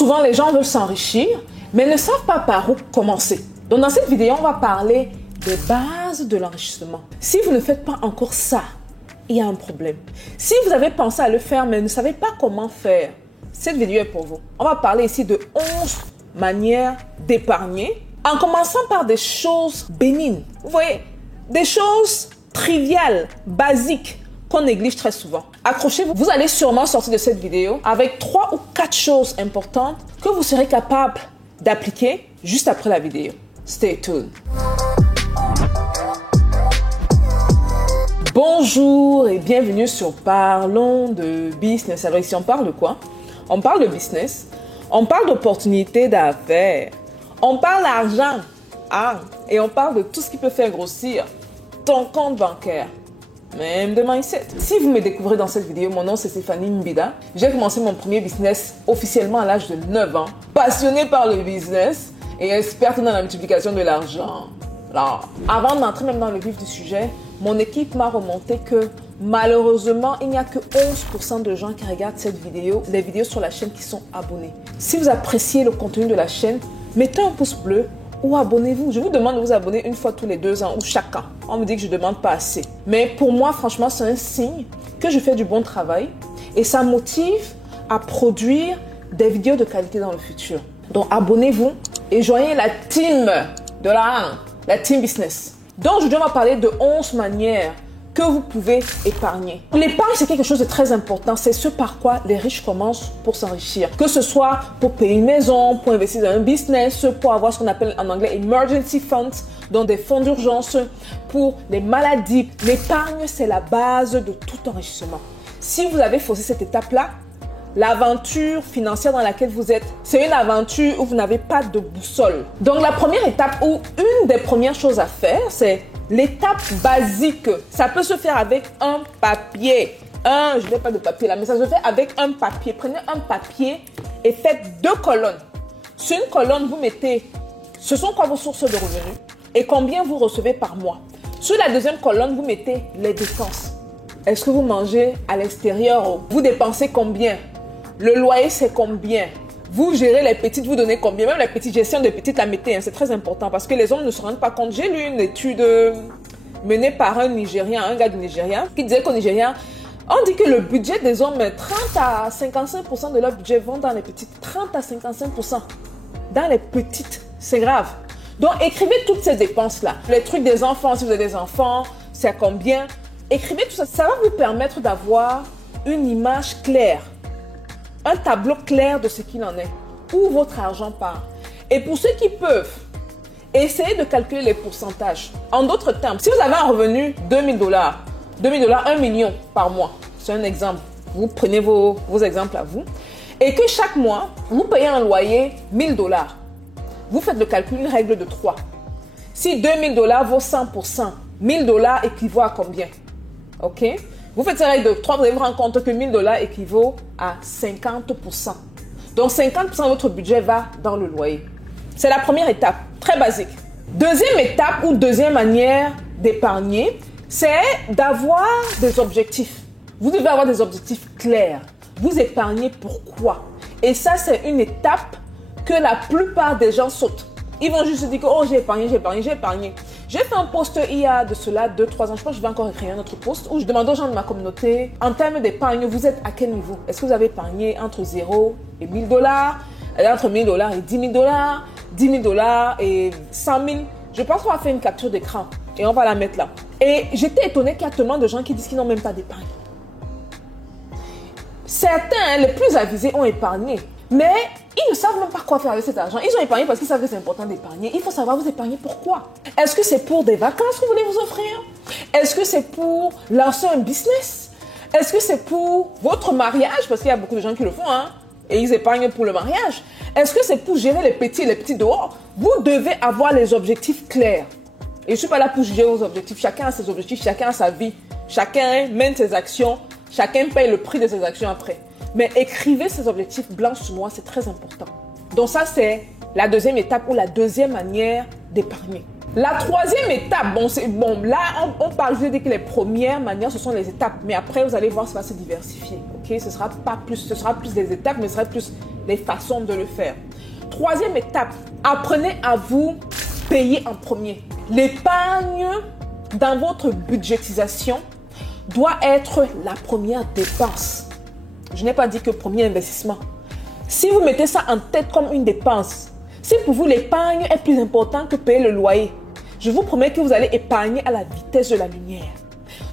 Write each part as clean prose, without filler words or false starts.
souvent, les gens veulent s'enrichir, mais ne savent pas par où commencer. Donc, dans cette vidéo, on va parler des bases de l'enrichissement. Si vous ne faites pas encore ça, il y a un problème. Si vous avez pensé à le faire, mais ne savez pas comment faire, cette vidéo est pour vous. On va parler ici de 11 manières d'épargner, en commençant par des choses bénignes. Vous voyez, des choses triviales, basiques, qu'on néglige très souvent. Accrochez-vous, vous allez sûrement sortir de cette vidéo avec 3 ou 4 choses importantes que vous serez capable d'appliquer juste après la vidéo. Stay tuned. Bonjour et bienvenue sur Parlons de business. Alors ici, on parle de quoi? On parle de business, on parle d'opportunités d'affaires, on parle d'argent, et on parle de tout ce qui peut faire grossir ton compte bancaire. Même de mindset. Si vous me découvrez dans cette vidéo, mon nom c'est Stéphanie Mbida. J'ai commencé mon premier business officiellement à l'âge de 9 ans. Passionnée par le business et experte dans la multiplication de l'argent. Avant d'entrer même dans le vif du sujet, mon équipe m'a remonté que malheureusement, il n'y a que 11% de gens qui regardent cette vidéo, les vidéos sur la chaîne qui sont abonnés. Si vous appréciez le contenu de la chaîne, mettez un pouce bleu ou abonnez-vous. Je vous demande de vous abonner une fois tous les 2 ans ou chaque an. On me dit que je ne demande pas assez. Mais pour moi, franchement, c'est un signe que je fais du bon travail et ça motive à produire des vidéos de qualité dans le futur. Donc, abonnez-vous et joignez la team de la team business. Donc, aujourd'hui, on va parler de 11 manières que vous pouvez épargner. L'épargne, c'est quelque chose de très important. C'est ce par quoi les riches commencent pour s'enrichir. Que ce soit pour payer une maison, pour investir dans un business, pour avoir ce qu'on appelle en anglais emergency funds, donc des fonds d'urgence, pour les maladies. L'épargne, c'est la base de tout enrichissement. Si vous avez faussé cette étape-là, l'aventure financière dans laquelle vous êtes, c'est une aventure où vous n'avez pas de boussole. Donc, la première étape ou une des premières choses à faire, c'est l'étape basique. Ça peut se faire avec un papier. Je n'ai pas de papier là, mais ça se fait avec un papier. Prenez un papier et faites 2 colonnes. Sur une colonne, vous mettez ce sont quoi vos sources de revenus et combien vous recevez par mois. Sur la deuxième colonne, vous mettez les dépenses. Est-ce que vous mangez à l'extérieur? Vous dépensez combien? Le loyer, c'est combien? Vous gérez les petites, vous donnez combien? Même les petites gestions de petites, la mettez. C'est très important parce que les hommes ne se rendent pas compte. J'ai lu une étude menée par un Nigérien, un gars du Nigeria, qui disait qu'au Nigeria, on dit que le budget des hommes, 30 à 55% de leur budget vont dans les petites. 30 à 55% dans les petites. C'est grave. Donc, écrivez toutes ces dépenses-là. Les trucs des enfants, si vous avez des enfants, c'est combien? Écrivez tout ça. Ça va vous permettre d'avoir une image claire. Un tableau clair de ce qu'il en est, où votre argent part. Et pour ceux qui peuvent, essayez de calculer les pourcentages. En d'autres termes, si vous avez un revenu $2000, 1 million par mois, c'est un exemple. Vous prenez vos exemples à vous. Et que chaque mois, vous payez un loyer $1000. Vous faites le calcul, une règle de 3. Si $2000 vaut 100%, $1000 équivaut à combien? Ok? Vous faites cette règle de 3, vous allez vous rendre compte que $1000 équivaut à 50%. Donc, 50% de votre budget va dans le loyer. C'est la première étape, très basique. Deuxième étape ou deuxième manière d'épargner, c'est d'avoir des objectifs. Vous devez avoir des objectifs clairs. Vous épargnez pourquoi? Et ça, c'est une étape que la plupart des gens sautent. Ils vont juste se dire que oh, j'ai épargné. J'ai fait un post il y a de cela 2-3 ans. Je pense que je vais encore écrire un autre post où je demande aux gens de ma communauté, en termes d'épargne, vous êtes à quel niveau? Est-ce que vous avez épargné entre 0 et $1000, entre $1000 et $10 000, $10 000 et 100 000? Je pense qu'on va faire une capture d'écran et on va la mettre là. Et j'étais étonnée qu'il y a tellement de gens qui disent qu'ils n'ont même pas d'épargne. Certains, les plus avisés, ont épargné. Mais ils ne savent même pas quoi faire avec cet argent. Ils ont épargné parce qu'ils savent que c'est important d'épargner. Il faut savoir vous épargner pourquoi. Est-ce que c'est pour des vacances que vous voulez vous offrir? Est-ce que c'est pour lancer un business? Est-ce que c'est pour votre mariage? Parce qu'il y a beaucoup de gens qui le font, et ils épargnent pour le mariage. Est-ce que c'est pour gérer les petits dehors? Vous devez avoir les objectifs clairs. Et je ne suis pas là pour juger vos objectifs. Chacun a ses objectifs, chacun a sa vie. Chacun mène ses actions. Chacun paye le prix de ses actions après. Mais écrivez ces objectifs blanc sur noir, c'est très important. Donc ça, c'est la deuxième étape ou la deuxième manière d'épargner. La troisième étape, là, on parle, je vous ai dit que les premières manières, ce sont les étapes. Mais après, vous allez voir, ça va se diversifier. Ok, ce sera plus des étapes, mais ce sera plus les façons de le faire. Troisième étape, apprenez à vous payer en premier. L'épargne dans votre budgétisation doit être la première dépense. Je n'ai pas dit que premier investissement. Si vous mettez ça en tête comme une dépense, si pour vous l'épargne est plus important que payer le loyer, je vous promets que vous allez épargner à la vitesse de la lumière.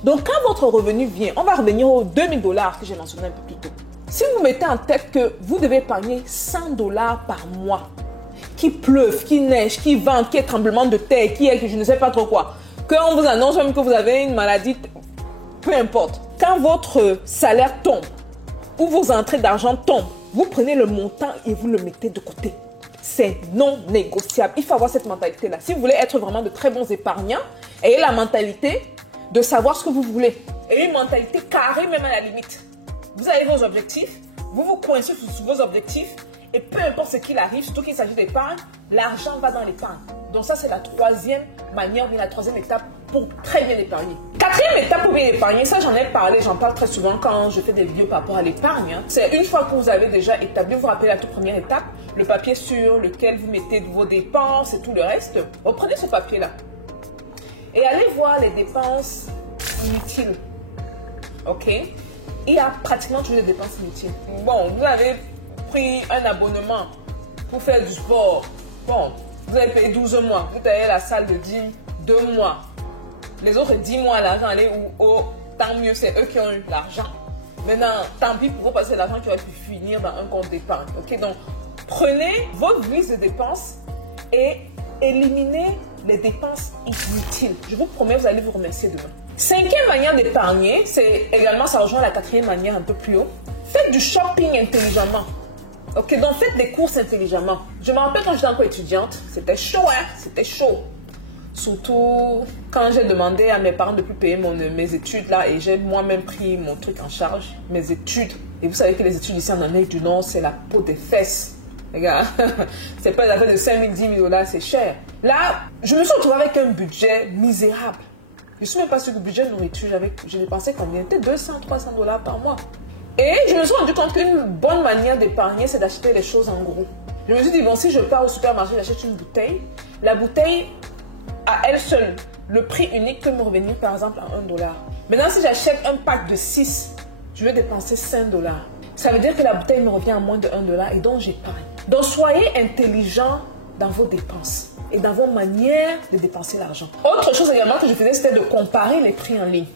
Donc quand votre revenu vient, on va revenir aux 2000 $ que j'ai mentionné un peu plus tôt. Si vous mettez en tête que vous devez épargner 100 $ par mois, qu'il pleuve, qu'il neige, qu'il vente, qu'il y ait tremblement de terre, qu'il y ait je ne sais pas trop quoi, qu'on vous annonce même que vous avez une maladie, peu importe. Quand votre salaire tombe ou vos entrées d'argent tombent, vous prenez le montant et vous le mettez de côté. C'est non négociable. Il faut avoir cette mentalité-là. Si vous voulez être vraiment de très bons épargnants, ayez la mentalité de savoir ce que vous voulez. Et une mentalité carrée même à la limite. Vous avez vos objectifs, vous vous coincez sur vos objectifs et peu importe ce qu'il arrive, surtout qu'il s'agit d'épargne, l'argent va dans l'épargne. Donc ça, c'est la troisième manière, la troisième étape pour très bien épargner. Quatrième étape pour bien épargner, ça j'en ai parlé, j'en parle très souvent quand je fais des vidéos par rapport à l'épargne. C'est une fois que vous avez déjà établi, vous vous rappelez la toute première étape, le papier sur lequel vous mettez vos dépenses et tout le reste. Reprenez ce papier-là et allez voir les dépenses inutiles. Ok? Il y a pratiquement toujours des dépenses inutiles. Bon, vous avez pris un abonnement pour faire du sport. Bon, vous avez payé 12 mois. Vous avez la salle de gym 2 mois. Les autres 10 mois, l'argent allait où tant mieux, c'est eux qui ont eu l'argent. Maintenant, tant pis pour vous parce que c'est l'argent qui aurait pu finir dans un compte d'épargne. Ok, donc prenez votre liste de dépenses et éliminez les dépenses inutiles. Je vous promets, vous allez vous remercier demain. Cinquième manière d'épargner, c'est également, ça rejoint la quatrième manière un peu plus haut. Faites du shopping intelligemment. Ok, donc faites des courses intelligemment. Je me rappelle quand j'étais encore étudiante, c'était chaud, hein, c'était chaud. Surtout quand j'ai demandé à mes parents de plus payer mes études là et j'ai moi-même pris mon truc en charge, mes études. Et vous savez que les études ici en Amérique du Nord, c'est la peau des fesses. Les gars, c'est pas une affaire de 5 000, 10 000 $, c'est cher. Là, je me suis retrouvée avec un budget misérable. Je ne suis même pas sur le budget de nourriture. J'ai dépensé combien? C'était 200, 300 $ par mois. Et je me suis rendu compte qu'une bonne manière d'épargner, c'est d'acheter les choses en gros. Je me suis dit, bon, si je pars au supermarché, j'achète une bouteille. La bouteille, à elle seule, le prix unique peut me revenir par exemple à 1 $. Maintenant, si j'achète un pack de 6, je vais dépenser 5 $. Ça veut dire que la bouteille me revient à moins de 1 $ et donc j'épargne. Donc, soyez intelligent dans vos dépenses et dans vos manières de dépenser l'argent. Autre chose également que je faisais, c'était de comparer les prix en ligne.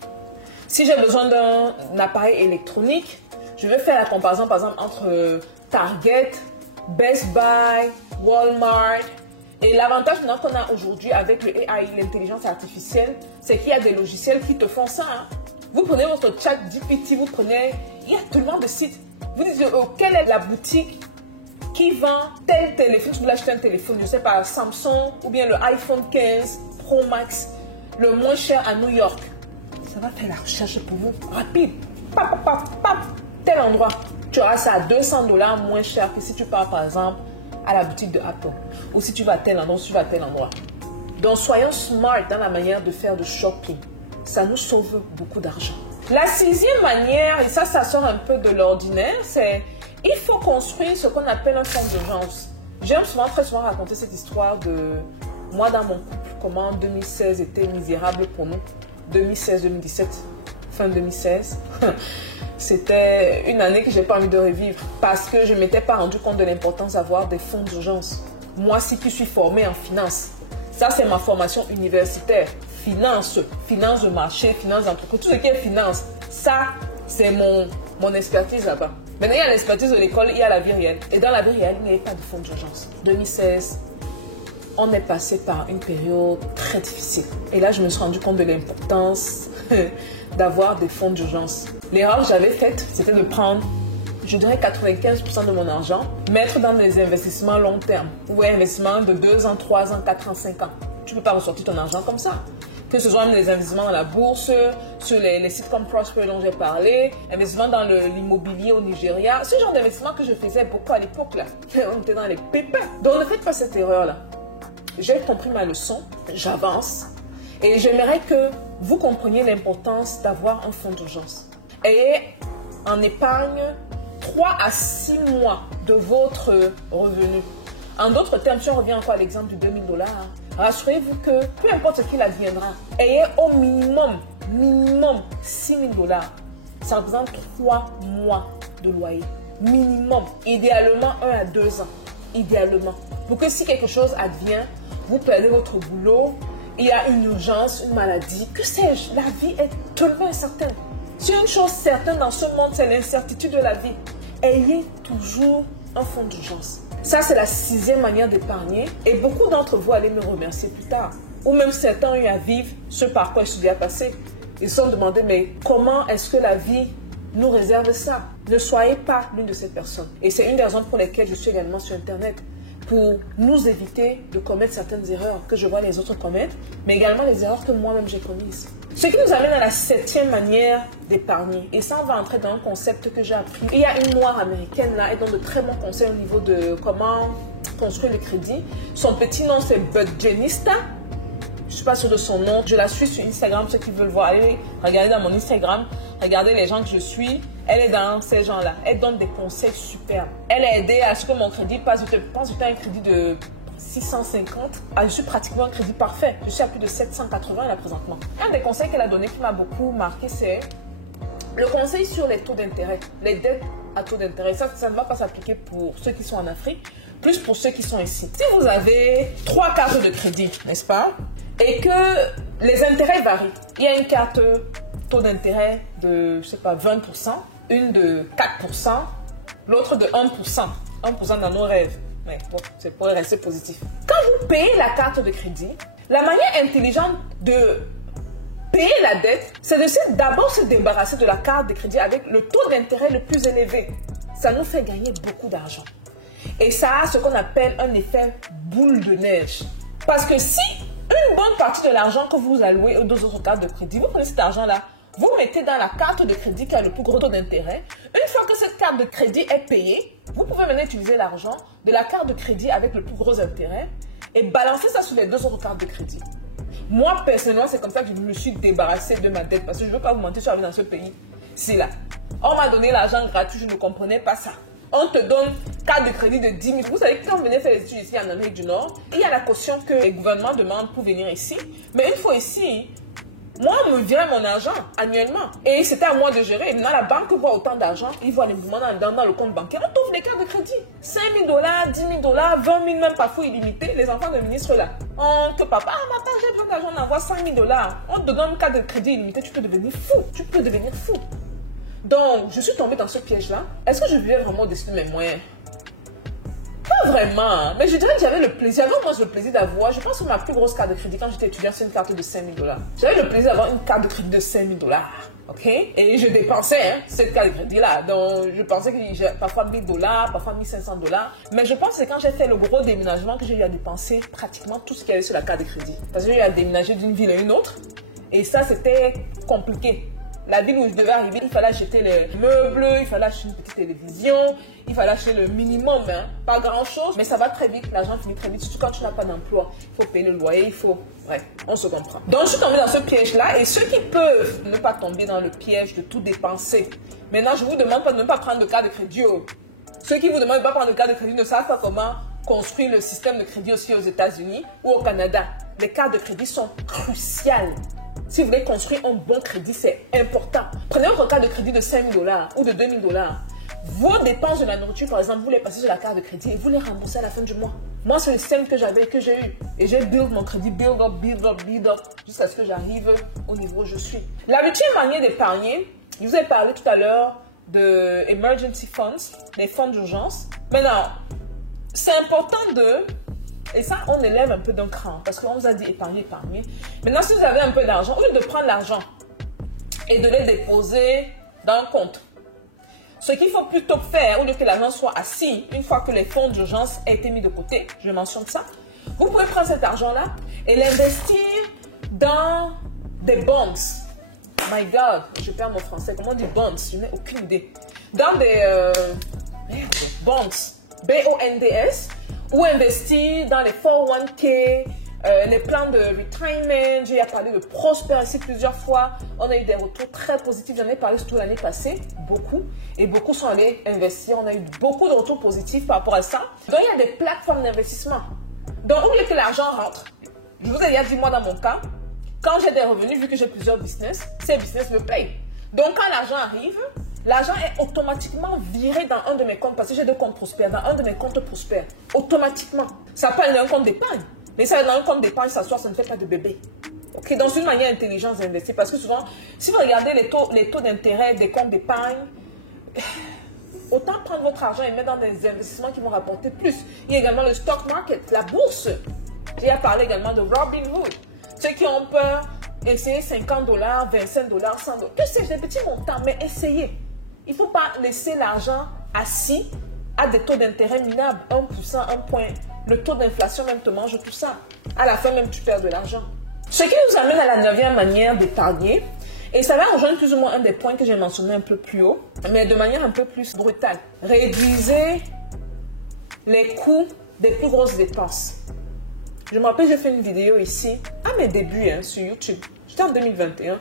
Si j'ai besoin d'un appareil électronique, je vais faire la comparaison par exemple entre Target, Best Buy, Walmart. Et l'avantage maintenant qu'on a aujourd'hui avec le AI, l'intelligence artificielle, c'est qu'il y a des logiciels qui te font ça. Hein. Vous prenez votre chat GPT, vous prenez, il y a tellement de sites. Vous dites, quelle est la boutique qui vend tel téléphone, si vous voulez acheter un téléphone, je ne sais pas, Samsung ou bien le iPhone 15 Pro Max, le moins cher à New York. Ça va faire la recherche pour vous, rapide. Pap, pap, pap, tel endroit. Tu auras ça à 200 $ moins cher que si tu pars par exemple à la boutique de Apple. Ou si tu vas à tel endroit, si tu vas à tel endroit. Donc soyons smart dans la manière de faire du shopping. Ça nous sauve beaucoup d'argent. La sixième manière, et ça sort un peu de l'ordinaire, c'est il faut construire ce qu'on appelle un fonds d'urgence. J'aime très souvent raconter cette histoire de moi dans mon couple, comment 2016 était misérable pour nous. 2016-2017, fin 2016. C'était une année que je n'ai pas envie de revivre parce que je ne m'étais pas rendu compte de l'importance d'avoir des fonds d'urgence. Moi, si tu suis formée en finance, ça c'est ma formation universitaire. Finance de marché, finance d'entreprise, tout ce qui est finance, ça c'est mon expertise là-bas. Maintenant, il y a l'expertise de l'école, il y a la vie réelle. Et dans la vie réelle, il n'y avait pas de fonds d'urgence. 2016, on est passé par une période très difficile. Et là, je me suis rendu compte de l'importance d'avoir des fonds d'urgence. L'erreur que j'avais faite, c'était de prendre, je dirais 95% de mon argent, mettre dans des investissements long terme. Vous voyez, investissements de 2 ans, 3 ans, 4 ans, 5 ans. Tu ne peux pas ressortir ton argent comme ça. Que ce soit des investissements dans la bourse, sur les sites comme Prosper dont j'ai parlé, investissements dans l'immobilier au Nigeria, ce genre d'investissement que je faisais beaucoup à l'époque là. On était dans les pépins. Donc ne faites pas cette erreur là. J'ai compris ma leçon, j'avance et j'aimerais que vous compreniez l'importance d'avoir un fonds d'urgence. Ayez en épargne 3 à 6 mois de votre revenu. En d'autres termes, si on revient encore à l'exemple du 2000 $, rassurez-vous que peu importe ce qu'il adviendra, ayez au minimum 6 000 $. Ça représente 3 mois de loyer. Minimum. Idéalement, 1 à 2 ans. Idéalement. Pour que si quelque chose advient, vous perdez votre boulot, il y a une urgence, une maladie, que sais-je, la vie est tellement incertaine. Si une chose certaine dans ce monde, c'est l'incertitude de la vie. Ayez toujours un fonds d'urgence. Ça, c'est la 6e manière d'épargner. Et beaucoup d'entre vous allez me remercier plus tard. Ou même certains ont eu à vivre ce par quoi je suis bien passé. Ils se sont demandé, mais comment est-ce que la vie nous réserve ça? Ne soyez pas l'une de ces personnes. Et c'est une des raisons pour lesquelles je suis également sur Internet. Pour nous éviter de commettre certaines erreurs que je vois les autres commettre, mais également les erreurs que moi-même j'ai commises. Ce qui nous amène à la 7e manière d'épargner. Et ça, on va entrer dans un concept que j'ai appris. Il y a une noire américaine là, et donne de très bons conseils au niveau de comment construire le crédit. Son petit nom, c'est Budgetnista. Je ne suis pas sûre de son nom. Je la suis sur Instagram. Ceux qui veulent voir, allez regarder dans mon Instagram. Regardez les gens que je suis. Elle est dans ces gens-là. Elle donne des conseils superbes. Elle a aidé à ce que mon crédit passe. Je pense que tu as un crédit de 650. Ah, je suis pratiquement un crédit parfait. Je suis à plus de 780 là présentement. Un des conseils qu'elle a donné qui m'a beaucoup marqué, c'est le conseil sur les taux d'intérêt. Les dettes à taux d'intérêt. Ça ne va pas s'appliquer pour ceux qui sont en Afrique, plus pour ceux qui sont ici. Si vous avez 3 cartes de crédit, n'est-ce pas? Et que les intérêts varient. Il y a une carte taux d'intérêt de, je sais pas, 20%, une de 4%, l'autre de 1%. 1% dans nos rêves. Mais bon, c'est pour rester positif. Quand vous payez la carte de crédit, la manière intelligente de payer la dette, c'est de d'abord se débarrasser de la carte de crédit avec le taux d'intérêt le plus élevé. Ça nous fait gagner beaucoup d'argent. Et ça a ce qu'on appelle un effet boule de neige. Parce que si une bonne partie de l'argent que vous allouez aux 2 autres cartes de crédit, vous prenez cet argent-là, vous mettez dans la carte de crédit qui a le plus gros taux d'intérêt. Une fois que cette carte de crédit est payée, vous pouvez maintenant utiliser l'argent de la carte de crédit avec le plus gros intérêt et balancer ça sur les 2 autres cartes de crédit. Moi, personnellement, c'est comme ça que je me suis débarrassée de ma dette parce que je ne veux pas vous mentir, je suis arrivée dans ce pays. C'est là. On m'a donné l'argent gratuit, je ne comprenais pas ça. On te donne carte de crédit de 10 000. Vous savez que quand on venait faire les études ici en Amérique du Nord, il y a la caution que les gouvernements demandent pour venir ici. Mais une fois ici, moi, on me virait mon argent annuellement. Et c'était à moi de gérer. Maintenant, la banque voit autant d'argent. Ils voient les mouvements dans le compte bancaire. On t'ouvre des cartes de crédit. 5 000 $, 10 000 $, 20 000 même parfois illimité. Les enfants de ministres là. Que papa, maman, j'ai besoin d'argent, on envoie 5 000 $. On te donne une carte de crédit illimité. Tu peux devenir fou. Tu peux devenir fou. Donc, je suis tombée dans ce piège-là. Est-ce que je vivais vraiment au-dessus de mes moyens? Pas vraiment. Mais je dirais que j'avais le plaisir. J'avais au moins le plaisir d'avoir, je pense que ma plus grosse carte de crédit quand j'étais étudiante, c'est une carte de 5 000 $. J'avais le plaisir d'avoir une carte de crédit de 5 000 $. Ok? Et je dépensais cette carte de crédit-là. Donc, je pensais que j'ai parfois 1 000 $, parfois 1 500 $. Mais je pense que c'est quand j'ai fait le gros déménagement que j'ai eu à dépenser pratiquement tout ce qui allait sur la carte de crédit. Parce que j'ai eu à déménager d'une ville à une autre. Et ça, c'était compliqué. La ville où je devais arriver, il fallait acheter les meubles, il fallait acheter une petite télévision, il fallait acheter le minimum, hein. Pas grand-chose, mais ça va très vite, l'argent finit très vite, surtout quand tu n'as pas d'emploi. Il faut payer le loyer, il faut... Bref, on se comprend. Donc, je suis tombée dans ce piège-là, et ceux qui peuvent ne pas tomber dans le piège de tout dépenser. Maintenant, je vous demande de ne pas prendre de carte de crédit. Ceux qui vous demandent de ne pas prendre de carte de crédit ne savent pas comment construire le système de crédit aussi aux États-Unis ou au Canada. Les cartes de crédit sont cruciales. Si vous voulez construire un bon crédit, c'est important. Prenez votre carte de crédit de 5 000 $ ou de 2 000 $. Vos dépenses de la nourriture, par exemple, vous les passez sur la carte de crédit et vous les remboursez à la fin du mois. Moi, c'est le système que j'ai eu. Et j'ai build mon crédit, build up, jusqu'à ce que j'arrive au niveau où je suis. La 8e manière d'épargner, je vous ai parlé tout à l'heure de emergency funds, les fonds d'urgence. Maintenant, c'est important de... Et ça, on élève un peu d'un cran parce qu'on vous a dit épargner. Maintenant, si vous avez un peu d'argent, au lieu de prendre l'argent et de les déposer dans un compte, ce qu'il faut plutôt faire, au lieu que l'argent soit assis, une fois que les fonds d'urgence aient été mis de côté, je mentionne ça, vous pouvez prendre cet argent-là et l'investir dans des bonds. My God, je perds mon français. Comment on dit bonds? Je n'ai aucune idée. Dans des bonds, B-O-N-D-S, ou investir dans les 401k, les plans de retirement, j'ai parlé de Prosper ici plusieurs fois. On a eu des retours très positifs. J'en ai parlé surtout l'année passée, beaucoup. Et beaucoup sont allés investir. On a eu beaucoup de retours positifs par rapport à ça. Donc, il y a des plateformes d'investissement. Donc, au lieu que l'argent rentre, je vous ai déjà dit, moi, dans mon cas, quand j'ai des revenus, vu que j'ai plusieurs business, ces business me payent. Donc, quand l'argent arrive, l'argent est automatiquement viré dans un de mes comptes, parce que j'ai deux comptes prospères, dans un de mes comptes prospères, automatiquement. Ça peut aller dans un compte d'épargne, mais ça va dans un compte d'épargne, ça ne fait pas de bébé. Ok, donc c'est une manière intelligente d'investir, parce que souvent, si vous regardez les taux d'intérêt des comptes d'épargne, autant prendre votre argent et mettre dans des investissements qui vont rapporter plus. Il y a également le stock market, la bourse. J'ai parlé également de Robinhood. Ceux qui ont peur, essayez $50, $25, $100. Que sais-je, des petits montants, mais essayez. Il ne faut pas laisser l'argent assis à des taux d'intérêt minables, 1%, 1 point. Le taux d'inflation même te mange tout ça. À la fin même, tu perds de l'argent. Ce qui nous amène à la 9e manière d'épargner. Et ça va rejoindre plus ou moins un des points que j'ai mentionné un peu plus haut, mais de manière un peu plus brutale. Réduisez les coûts des plus grosses dépenses. Je me rappelle, j'ai fait une vidéo ici, à mes débuts sur YouTube. C'était en 2021,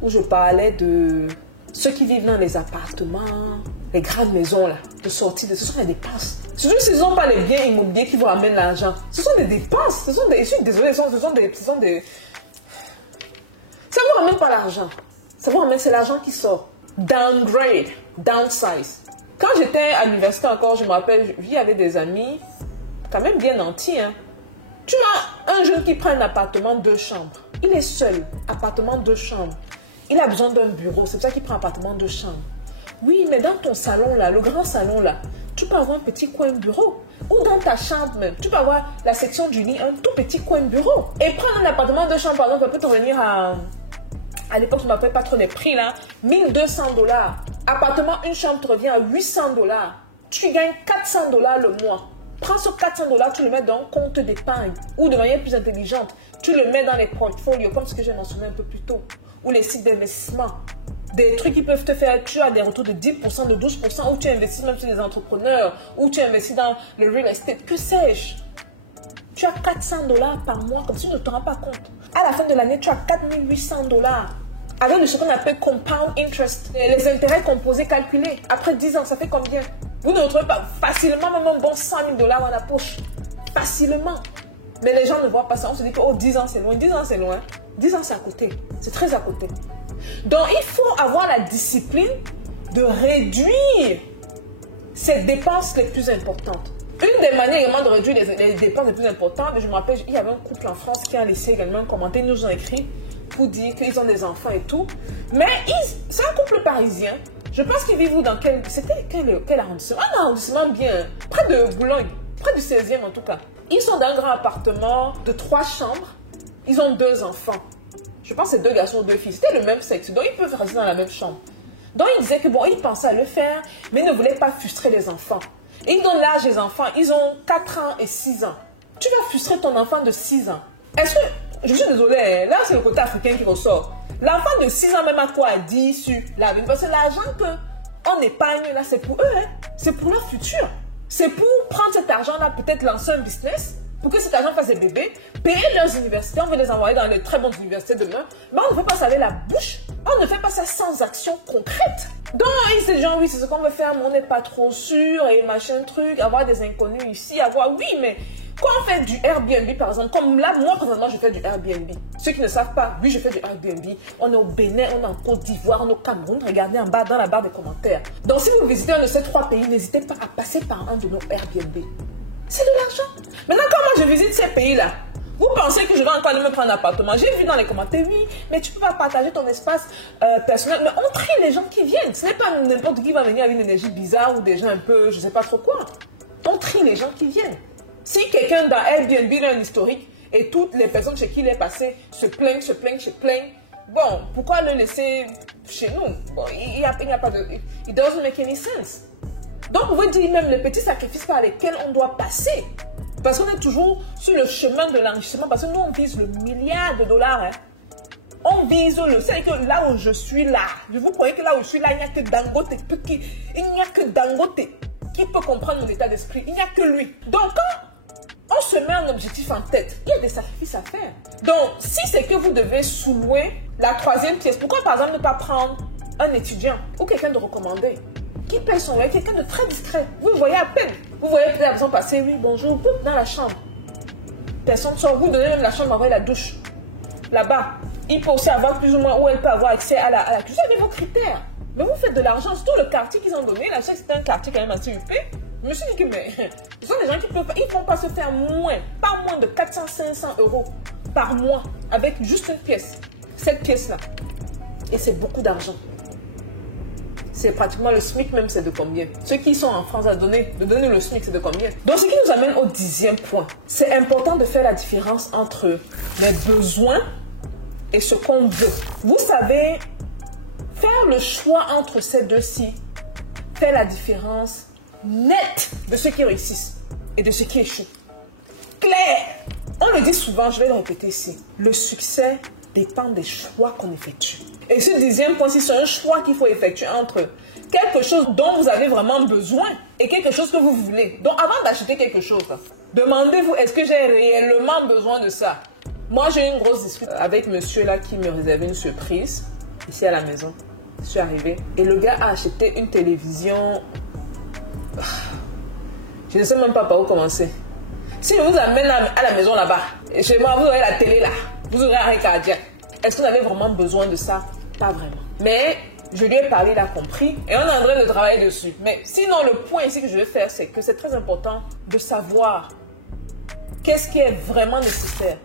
où je parlais de ceux qui vivent dans les appartements, les grandes maisons là, de sortie, ce sont des dépenses. Surtout si ce ne sont pas les biens immobiliers qui vous ramènent l'argent. Ce sont des dépenses. Ce sont des, je suis désolée, ce sont des... Ça ne vous ramène pas l'argent. Ça vous ramène, c'est l'argent qui sort. Downgrade, downsize. Quand j'étais à l'université encore, je me rappelle, il y avait des amis, quand même bien nantis, hein. Tu as un jeune qui prend un appartement 2 chambres. Il est seul, appartement 2 chambres. Il a besoin d'un bureau, c'est pour ça qu'il prend un appartement 2 chambres. Oui, mais dans ton salon là, le grand salon là, tu peux avoir un petit coin bureau. Ou dans ta chambre même, tu peux avoir la section du lit, un tout petit coin bureau. Et prendre un appartement 2 chambres, par exemple, ça peut te revenir à l'époque, je ne m'appelle pas trop les prix là, $1 200. Appartement, une chambre te revient à $800. Tu gagnes $400 le mois. Prends ce $400, tu le mets dans un compte d'épargne ou de manière plus intelligente, tu le mets dans les portfolios, comme ce que j'ai mentionné un peu plus tôt, ou les sites d'investissement. Des trucs qui peuvent te faire, tu as des retours de 10%, de 12%, ou tu investis même sur les entrepreneurs, ou tu investis dans le real estate, que sais-je. Tu as $400 par mois, comme si tu ne te rends pas compte. À la fin de l'année, tu as $4800. Avec ce qu'on appelle compound interest, les intérêts composés calculés. Après 10 ans, ça fait combien? Vous ne retrouvez pas facilement même un bon $100 000 dans la poche. Facilement. Mais les gens ne voient pas ça. On se dit que oh, 10 ans c'est loin. 10 ans c'est loin. 10 ans c'est à côté. C'est très à côté. Donc il faut avoir la discipline de réduire ces dépenses les plus importantes. Une des manières également de réduire les dépenses les plus importantes, je me rappelle, il y avait un couple en France qui a laissé également un commentaire, ils nous ont écrit pour dire qu'ils ont des enfants et tout. Mais c'est un couple parisien. Je pense qu'ils vivent dans quel arrondissement? Un arrondissement bien, près de Boulogne, près du 16e en tout cas. Ils sont dans un grand appartement de 3 chambres. Ils ont 2 enfants. Je pense que c'est 2 garçons ou 2 filles. C'était le même sexe, donc ils peuvent rester dans la même chambre. Donc ils disaient que bon, ils pensaient à le faire, mais ils ne voulaient pas frustrer les enfants. Et ils donnent l'âge des enfants, ils ont 4 ans et 6 ans. Tu vas frustrer ton enfant de 6 ans. Est-ce que, je suis désolée, là c'est le côté africain qui ressort. L'enfant de 6 ans même à quoi a dit sur la vie. Parce que l'argent qu'on épargne là, c'est pour eux, hein. C'est pour leur futur. C'est pour prendre cet argent-là, peut-être lancer un business, pour que cet argent fasse des bébés, payer leurs universités, on veut les envoyer dans les très bonnes universités demain. Mais on ne veut pas ça avec la bouche, on ne fait pas ça sans action concrète. Donc, ils se disent, oui, c'est ce qu'on veut faire, mais on n'est pas trop sûr, et machin truc, avoir des inconnus ici, oui, mais quand on fait du Airbnb, par exemple, comme là, moi, présentement, je fais du Airbnb. Ceux qui ne savent pas, oui, je fais du Airbnb. On est au Bénin, on est en Côte d'Ivoire, on est au Cameroun. Regardez en bas, dans la barre des commentaires. Donc, si vous visitez un de ces 3 pays, n'hésitez pas à passer par un de nos Airbnb. C'est de l'argent. Maintenant, quand moi, je visite ces pays-là, vous pensez que je vais encore aller me prendre un appartement? J'ai vu dans les commentaires, oui, mais tu ne peux pas partager ton espace personnel. Mais on trie les gens qui viennent. Ce n'est pas n'importe qui va venir avec une énergie bizarre ou des gens un peu, je ne sais pas trop quoi. On trie les gens qui viennent. Si quelqu'un dans Airbnb a un historique et toutes les personnes chez qui il est passé se plaignent, bon, pourquoi le laisser chez nous? Bon, il n'y a pas de... It doesn't make any sense. Donc, vous pouvez dire même les petits sacrifices par lesquels on doit passer. Parce qu'on est toujours sur le chemin de l'enrichissement. Parce que nous, on vise le milliard de dollars. Hein. On vise le... C'est que là où je suis là, vous croyez que là où je suis là, il n'y a que Dangote. Il n'y a que Dangote qui peut comprendre mon état d'esprit. Il n'y a que lui. Donc, quand on se met un objectif en tête, il y a des sacrifices à faire. Donc, si c'est que vous devez sous-louer la troisième pièce, pourquoi par exemple ne pas prendre un étudiant ou quelqu'un de recommandé qui paye son loyer, quelqu'un de très discret. Vous le voyez à peine. Vous voyez peut-être la personne passer, oui, bonjour, dans la chambre. Personne sort, vous donnez même la chambre, envoyez la douche. Là-bas, il peut aussi avoir plus ou moins, où elle peut avoir accès à la cuisine avec vos critères. Mais vous faites de l'argent, surtout le quartier qu'ils ont donné. Là, je sais que c'était un quartier quand même assez huppé. Je me suis dit que, mais, ce sont des gens qui peuvent, ils ne vont pas se faire moins, pas moins de 400-500 euros par mois avec juste une pièce. Cette pièce-là. Et c'est beaucoup d'argent. C'est pratiquement le SMIC même, c'est de combien? Ceux qui sont en France à donner le SMIC, c'est de combien? Donc, ce qui nous amène au 10e point. C'est important de faire la différence entre les besoins et ce qu'on veut. Vous savez, faire le choix entre ces deux-ci fait la différence nette de ceux qui réussissent et de ceux qui échouent. Clair! On le dit souvent, je vais le répéter ici. Le succès dépend des choix qu'on effectue. Et ce 10e point, c'est un choix qu'il faut effectuer entre quelque chose dont vous avez vraiment besoin et quelque chose que vous voulez. Donc, avant d'acheter quelque chose, demandez-vous, est-ce que j'ai réellement besoin de ça? Moi, j'ai eu une grosse discussion avec monsieur là qui me réservait une surprise ici à la maison. Je suis arrivée et le gars a acheté une télévision. Je ne sais même pas par où commencer. Si je vous amène à la maison là-bas, chez moi, vous aurez la télé là, vous aurez un arrêt cardiaque. Est-ce que vous avez vraiment besoin de ça? Pas vraiment. Mais je lui ai parlé, il a compris et on est en train de travailler dessus. Mais sinon, le point ici que je vais faire, c'est que c'est très important de savoir qu'est-ce qui est vraiment nécessaire.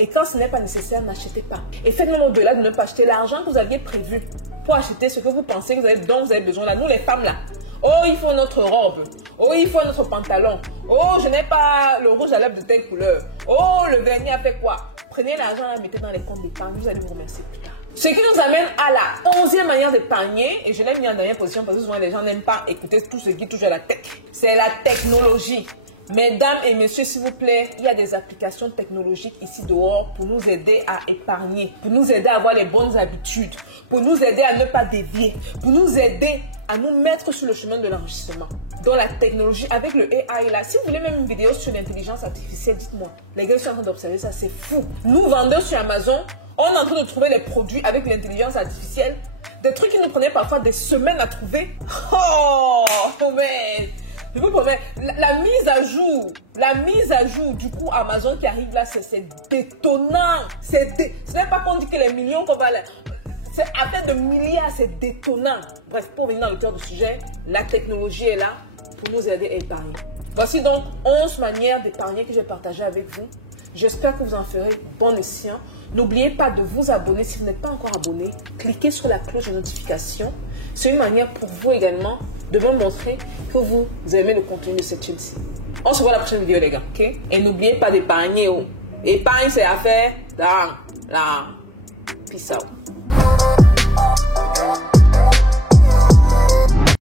Et quand ce n'est pas nécessaire, n'achetez pas. Et faites même au-delà de ne pas acheter l'argent que vous aviez prévu pour acheter ce que vous pensez dont vous avez besoin là. Nous, les femmes là, oh, il faut notre robe. Oh, il faut notre pantalon. Oh, je n'ai pas le rouge à lèvres de telle couleur. Oh, le vernis a fait quoi? Prenez l'argent et mettez dans les comptes d'épargne. Vous allez vous remercier plus tard. Ce qui nous amène à la 11e manière d'épargner. Et je l'ai mis en dernière position parce que souvent les gens n'aiment pas écouter tout ce qui touche à la tech. C'est la technologie. Mesdames et messieurs, s'il vous plaît, il y a des applications technologiques ici dehors pour nous aider à épargner, pour nous aider à avoir les bonnes habitudes, pour nous aider à ne pas dévier, pour nous aider à nous mettre sur le chemin de l'enrichissement. Dans la technologie, avec le AI là, si vous voulez même une vidéo sur l'intelligence artificielle, dites-moi. Les gars sont en train d'observer ça, c'est fou. Nous, vendeurs sur Amazon, on est en train de trouver les produits avec l'intelligence artificielle, des trucs qui nous prenaient parfois des semaines à trouver. Oh, man! Je vous promets, la mise à jour du coup Amazon qui arrive là, c'est détonnant. Ce n'est pas qu'on dit que les millions qu'on va... C'est à peine de milliards, c'est détonnant. Bref, pour venir dans le cœur du sujet, la technologie est là pour nous aider à épargner. Voici donc 11 manières d'épargner que j'ai partagées avec vous. J'espère que vous en ferez bon escient. N'oubliez pas de vous abonner si vous n'êtes pas encore abonné. Cliquez sur la cloche de notification. C'est une manière pour vous également de me montrer que vous aimez le contenu de cette chaîne-ci. On se voit à la prochaine vidéo les gars, ok? Et n'oubliez pas d'épargner. Oh. Épargne, c'est à faire dans la... Peace out.